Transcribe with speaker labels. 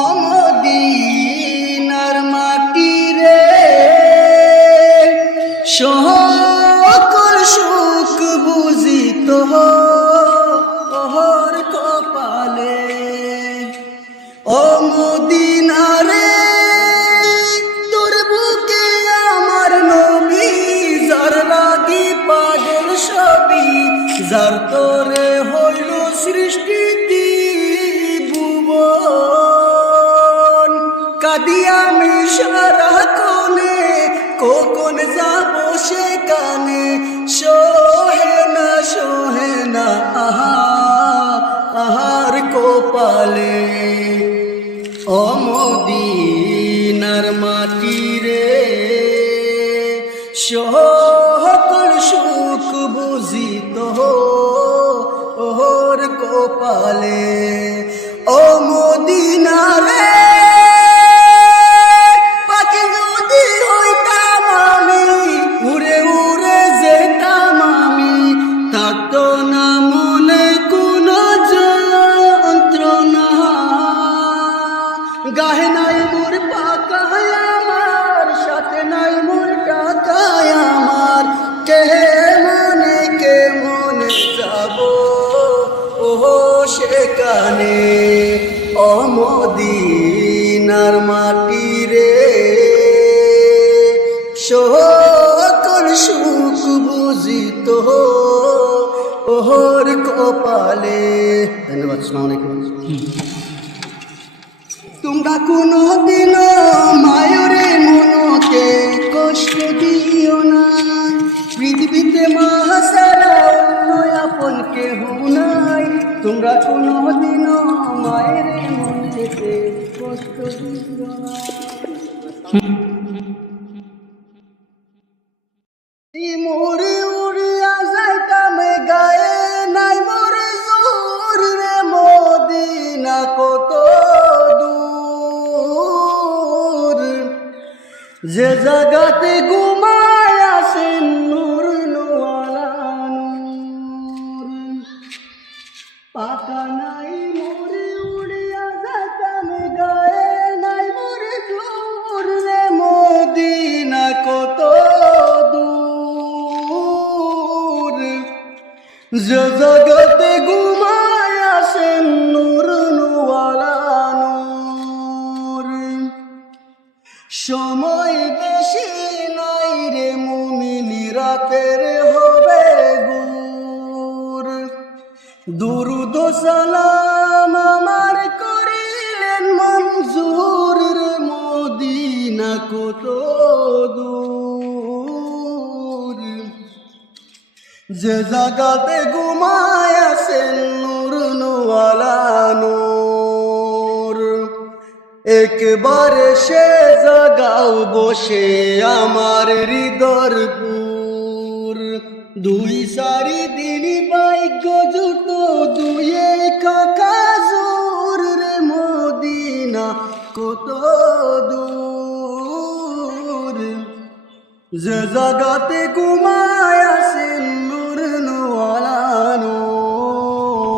Speaker 1: অমদিনার মাটি রে। সকল সুখ বুঝিত হর কপালে। অমদিনারে তোর বুকে আমার নবী, যার লাগি পাগল সবই যার তোরে হইল সৃষ্টি কাদি আমি কোনে কখন যাব সেখানে? সোহে না সোহে না আহা আহার কোপালে। অমদিনার মাটি রে, সকল সুখ বুঝিত ওহর কপালে। অমদিনারে গাহে নাই মোর পাকায় আমার, সাথে নাই মোর টাকায় আমার। কে মনে কে মনে যাব? ও সেখানে অমদিনার মাটি রে। সকল সুখ বুঝিত ওহর কপালে। ধন্যবাদ, সালাম আলাইকুম। তোমরা কোনো দিন মায়রে মনতে কষ্ট দিও না। পৃথিবীতে মহাসারা আপন কেহ নাই। তোমরা কোনো দিন মায়েরে মনেতে কষ্ট দিও না। মোরে যে জাগাতে ঘুমায় আসেন নূর পাকা নাই মোরে উড়িয়া যাইতাম গায়ে নাই মোরে জোর রে মদিনা কত দূর। যে জগতে ঘুমায় আসেন নূর সময় বেশি নাই রে মুমিনি, রাতের হবে গুর। দুরুদ সালাম আমার করিলেন মঞ্জুর রে মদিনা কত দূর। যে জাগাতে ঘুমায় আসেন নূর নোয়ালা নূর। একবার সে জাগাও বসে আমার হৃদরপুর দুই সারি দিন বাইক জুট দুই কাজুর রে মদিনা কত দূর। যে জাগাতে ঘুমায় আসেন